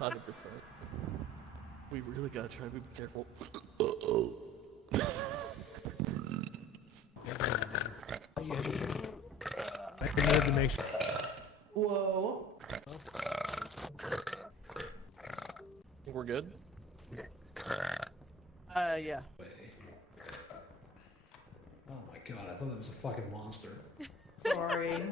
100%. We really gotta try to be careful. I wanted to make sure. Whoa. Think we're good? Yeah. Oh my god, I thought that was a fucking monster. Sorry.